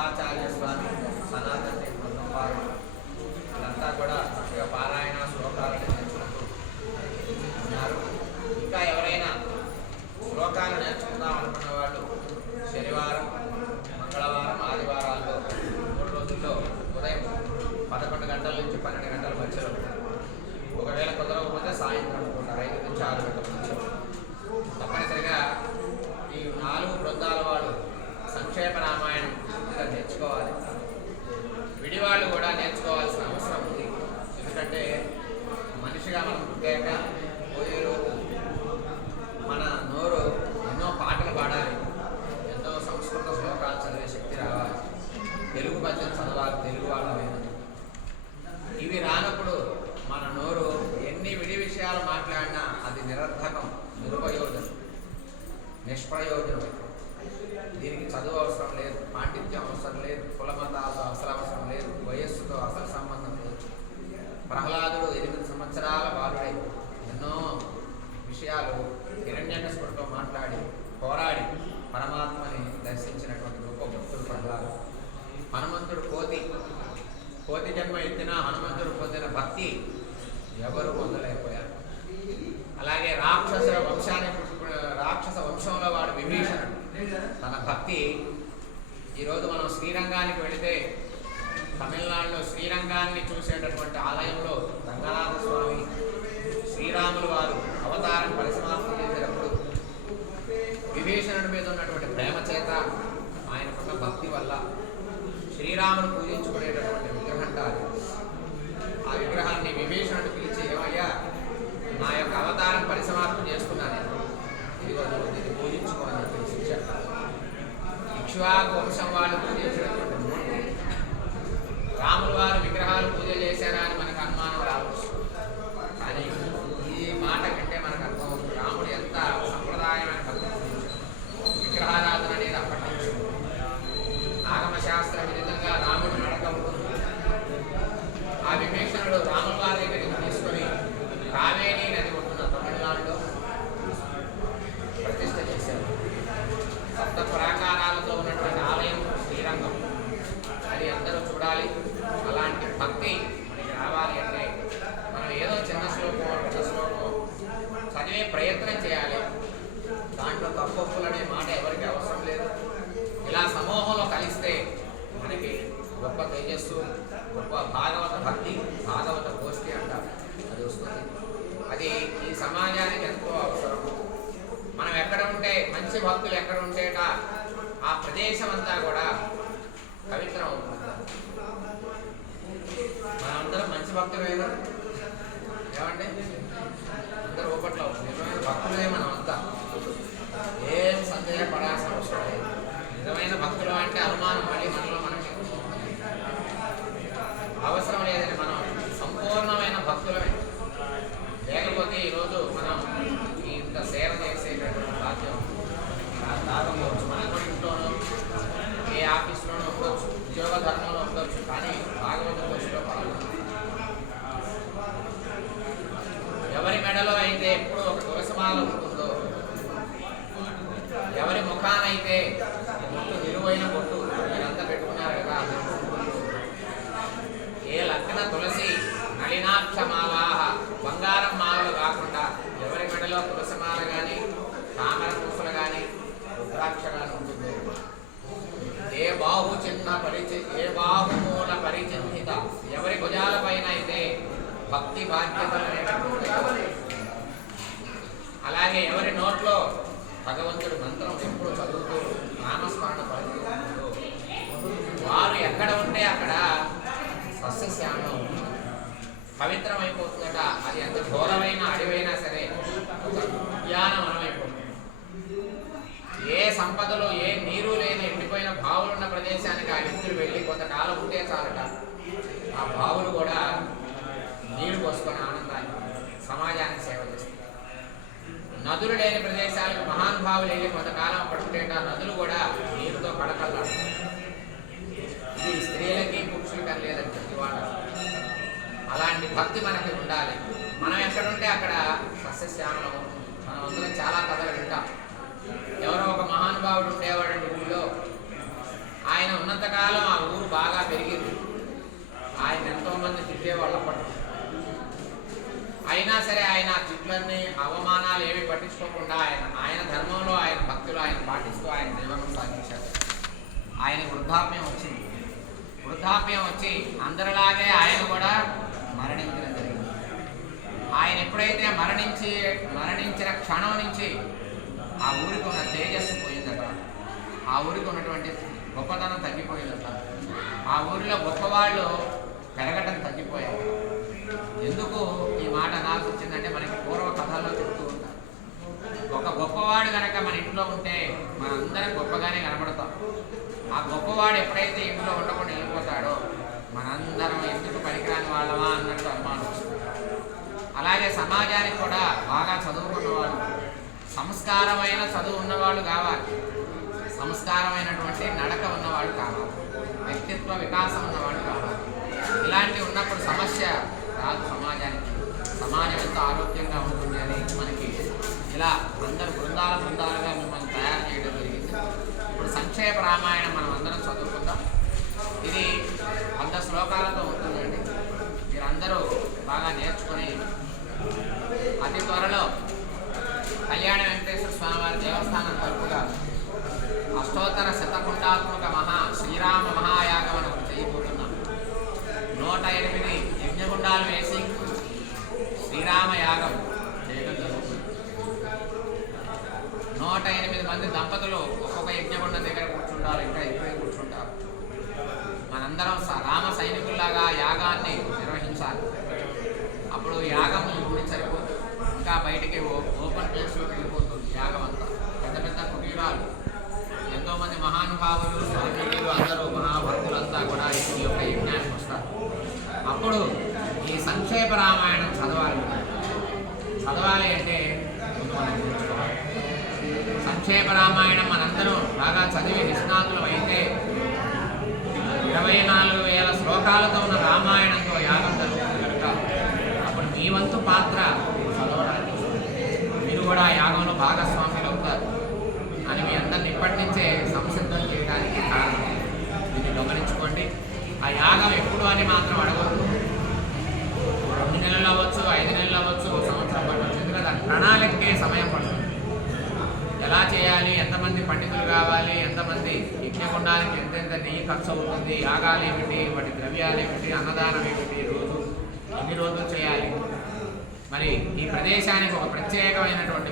మధ్వాచార్య స్వామి సనాతన బృందం వారు వీళ్ళంతా కూడా చక్కగా పారాయణ శ్లోకాలను నేర్చుకుంటూ ఉన్నారు. ఇంకా ఎవరైనా శ్లోకాలు నేర్చుకుందాం అనుకున్న వాళ్ళు శనివారం మంగళవారం ఆదివారాల్లో మూడు రోజుల్లో ఉదయం పదకొండు గంటల నుంచి పన్నెండు గంటల మధ్యలో ఒకవేళ కుదరకపోతే సాయంత్రం పూట ఐదు నుంచి ఆరు గంటల మధ్యలో తప్పనిసరిగా ఈ నాలుగు బృందాల వాళ్ళు సంక్షేప రామాయణం పూర్తిగా నేర్చుకోవాలి. విడివాళ్ళు కూడా నేర్చుకోవాల్సిన అవసరం ఉంది. ఎందుకంటే మనిషిగా మనం పుట్టాక పోయే రోజు మన నోరు ఎన్నో పాటలు పాడాలి. ఎన్నో సంస్కృత శ్లోకాలు చదివే శక్తి రావాలి. తెలుగు పద్యం చదవాలి తెలుగు వాళ్ళమైన ఇవి రానప్పుడు మన నోరు ఎన్ని విడి విషయాలు మాట్లాడినా అది నిరర్ధకం నిరుపయోజనం నిష్ప్రయోజనం. దీనికి చదువు అవసరం లేదు పాండిత్యం అవసరం లేదు కులమతాలతో అసలు అవసరం లేదు ఋషులతో అసలు సంబంధం లేదు. ప్రహ్లాదుడు ఎనిమిది సంవత్సరాల బాలుడై ఎన్నో విషయాలు హిరణ్యకృష్ణుడితో మాట్లాడి పోరాడి పరమాత్మని దర్శించినటువంటి గొప్ప భక్తుడు ప్రహ్లాదు. హనుమంతుడు కోతి. కోతి జన్మ ఎత్తిన హనుమంతుడు పొందిన భక్తి ఎవరు పొందలేకపోయారు. అలాగే రాక్షసుల వంశాన్ని రాక్షస వంశంలో వాడు విభీషణుడు. తన భక్తి ఈరోజు మనం శ్రీరంగానికి వెళితే శ్రీరంగాన్ని చూసేటటువంటి ఆలయంలో రంగనాథ స్వామి శ్రీరాములు వారు అవతారం పరిసమాప్తి చేసేటప్పుడు విభీషణుడి మీద ఉన్నటువంటి ప్రేమ చేత ఆయనకున్న భక్తి వల్ల శ్రీరామును పూజించుకునేటటువంటి విగ్రహం కాదు ఆ విగ్రహాన్ని విభీషణుడు పిలిచి ఏమయ్యా నా యొక్క అవతారం పరిసమాప్తి చేసుకున్నాను ఇదిగో నువ్వు దీన్ని పూజించుకో అని ఇక్ష్వాకు వంశం వాళ్ళు పూజించినటువంటి మూర్తి రాముల వారు విగ్రహాలు పూజ చేశారా అని మనకు అనుమానం రావచ్చు కానీ ఈ మాట కంటే మనకు అర్థం అవుతుంది రాముడు ఎంత సంప్రదాయమైన భక్తి పూజించాడు. విగ్రహారాధన అనేది అప్పటి నుంచి ఉంది. ఆగమ శాస్త్ర విధంగా రాముడు నడక ఉంటుంది ఆ విభీషణుడు రాముల వారి దగ్గరికి తీసుకొని కావేరీ నది ఒడ్డున తమిళనాడులో ప్రతిష్ట చేశారు సప్త ప్రాకారాలతో ఉన్నటువంటి ఆలయం శ్రీరంగం అది అందరూ చూడాలి అలాంటి భక్తి మనకి రావాలి అంటే మనం ఏదో చిన్న శ్లోకం పెద్ద శ్లోకం చదివే ప్రయత్నం చేయాలి దాంట్లో తప్పొప్పులు అనే మాట ఎవరికి అవసరం లేదు ఇలా సమూహంలో కలిస్తే మనకి గొప్ప తేజస్సు గొప్ప భాగవత భక్తి భాగవత గోష్ఠి అంటారు అది వస్తుంది. అది ఈ సమాజానికి ఎంతో అవసరం మనం ఎక్కడ ఉంటే మంచి భక్తులు ఎక్కడ ఉంటేట ఆ ప్రదేశం అంతా కూడా పవిత్రం అవుతుంది. మనందరం మంచి భక్తులైనా ఏమంటే అందరూ ఒకట్లో నిజమైన భక్తులే మనం అంతా ఏం సందేహపడాల్సిన అవసరం లేదు నిజమైన భక్తులు అంటే అనుమానం మళ్ళీ మనలో మనకి అవసరం లేదని మనం సంపూర్ణమైన భక్తులమే లేకపోతే ఈరోజు మనం ఈ ఇంత సేవ చేసేటటువంటి బాధ్యం రాకపోవచ్చు మన కూడా ఇంట్లోనూ ఏ ఆఫీస్లోనూ ఉండొచ్చు ఉద్యోగ ధర్మంలో ఉండొచ్చు కానీ భాగవత కోశలో పాల్గొనాలి ఎవరి మెడలో అయితే ఎప్పుడు ఒక తులసిమాల ఉంటుందో భక్తి బాధ్యతలు అనేటటువంటి అలాగే ఎవరి నోట్లో భగవంతుడి మంత్రం ఎప్పుడు చదువుతూ నామస్మరణ పలుకుతూ వారు ఎక్కడ ఉంటే అక్కడ సస్యశ్యామం పవిత్రమైపోతుందట అది ఎంత ఘోరమైన అడివైనా సరే ఒక ఏ సంపదలు ఏ నీరు లేని ఎండిపోయిన బావులున్న ప్రదేశానికి ఆ వ్యక్తులు వెళ్ళి కొంతకాలం ఉంటే చాలట. ఆ బావులు కూడా నీళ్ళు పోసుకొని ఆనందాన్ని సమాజానికి సేవ చేస్తాయి నదులు లేని ప్రదేశాలకు మహానుభావులు వెళ్ళి కొంతకాలం పట్టుకుంటే ఆ నదులు కూడా నీరుతో కడకల్లాడుతాయి ఇది స్త్రీలకి పురుషులకి అని లేదండి ప్రతి అలాంటి భక్తి మనకి ఉండాలి. మనం ఎక్కడుంటే అక్కడ సస్యశ్యామలం మనం అందరం చాలా కథలు వింటాం. ఎవరో ఒక మహానుభావుడు ఉండేవాడు ఊళ్ళో. ఆయన ఉన్నంతకాలం ఆ ఊరు బాగా పెరిగింది. ఆయన ఎంతోమంది తిట్టేవాళ్ళు అప్పట్లో అయినా సరే ఆయన ఆ తిట్లన్నీ అవమానాలు ఏమి పట్టించుకోకుండా ఆయన ఆయన ధర్మంలో ఆయన భక్తులు ఆయన పాటిస్తూ ఆయన జీవనం సాగించారు. ఆయన వృద్ధాప్యం వచ్చింది. వృద్ధాప్యం వచ్చి అందరిలాగే ఆయన కూడా మరణించడం జరిగింది. ఆయన ఎప్పుడైతే మరణించి మరణించిన క్షణం నుంచి ఆ ఊరికి ఉన్న తేజస్సు పోయిందట. ఆ ఊరికి ఉన్నటువంటి గొప్పతనం తగ్గిపోయిందట. ఆ ఊరిలో గొప్పవాళ్ళు పెరగటం తగ్గిపోయారు. ఎందుకు ఈ మాట నాకు వచ్చిందంటే మనకి పూర్వ కథల్లో చెప్తూ ఉంటారు. ఒక గొప్పవాడు కనుక మన ఇంట్లో ఉంటే మనందరం గొప్పగానే కనబడతాం ఆ గొప్పవాడు ఎప్పుడైతే ఇంట్లో ఉండకుండా వెళ్ళిపోతాడో మనందరం ఎందుకు పనికిరాని వాళ్ళమా అన్నట్టు అనుమానం అలాగే సమాజానికి కూడా బాగా చదువుకున్నవాడు సంస్కారమైన చదువు ఉన్నవాళ్ళు కావాలి. సంస్కారమైనటువంటి నడక ఉన్నవాడు కావాలి. వ్యక్తిత్వ వికాసం ఉన్నవాడు కావాలి. ఇలాంటి ఉన్నప్పుడు సమస్య రాదు సమాజానికి. సమాజం ఎంత ఆరోగ్యంగా ఉంటుంది అని మనకి ఇలా అందరు బృందాల బృందాలుగా మిమ్మల్ని తయారు చేయడం జరిగింది. ఇప్పుడు సంక్షేప రామాయణం మనం అందరం చదువుకుందాం. ఇది వంద శ్లోకాలతో ఉంటుందండి మీరందరూ బాగా నేర్చుకుని అతి త్వరలో కళ్యాణ వెంకటేశ్వర స్వామివారి దేవస్థానం తరపుగా అష్టోత్తర శతకుండాత్మక మహా శ్రీరామ మహాయాగం అని చేయబోతున్నాం. నూట ఎనిమిది కుండాలు వేసి శ్రీరామ యాగం చేయడం జరుగుతుంది నూట ఎనిమిది మంది దంపతులు ఒక్కొక్క యజ్ఞగుండం దగ్గర కూర్చుంటారు ఇంకా ఎక్కువ కూర్చుంటారు. మనందరం స- రామ సైనికుల్లాగా యాగాన్ని నిర్వహించాలి. అప్పుడు యాగం ఈ గుడి సరిపోతుంది ఇంకా బయటికి ఓ- ఓపెన్ ప్లేస్లో వెళ్ళిపోతుంది యాగం అంతా పెద్ద పెద్ద కుటీరాలు. ఎంతోమంది మహానుభావులు స్వామీజీలు అందరూ మహాభక్తులు అంతా కూడా ఈ యొక్క యజ్ఞానికి వస్తారు. అప్పుడు సంక్షేప రామాయణం చదవాలి. చదవాలి అంటే సంక్షేప రామాయణం మనందరూ బాగా చదివి నిష్ణాతులు అయితే ఇరవై నాలుగు వేల శ్లోకాలతో ఉన్న రామాయణంతో యాగం జరుగుతుంది కనుక అప్పుడు మీ వంతు పాత్ర చదవడానికి. మీరు కూడా ఆ యాగంలో భాగస్వాములు అవుతారు. అని మీ అందరిని ఇప్పటి నుంచే సంసిద్ధం చేయడానికి కారణం. దీన్ని గమనించుకోండి. ఆ యాగం ఎప్పుడు అని మాత్రం అడగవద్దు రెండు నెలలు అవ్వచ్చు ఐదు నెలలు అవ్వచ్చు ఒక సంవత్సరం పట్టవచ్చు. ఎందుకంటే దాని ప్రణాళికే సమయం పడుతుంది. ఎలా చేయాలి ఎంతమంది పండితులు కావాలి ఎంతమంది యజ్ఞగుండానికి ఎంతెంత నెయ్యి ఖర్చు అవుతుంది యాగాలు ఏమిటి వాటి ద్రవ్యాలు ఏమిటి అన్నదానం ఏమిటి రోజు ఎన్ని రోజులు చేయాలి? మరి ఈ ప్రదేశానికి ఒక ప్రత్యేకమైనటువంటి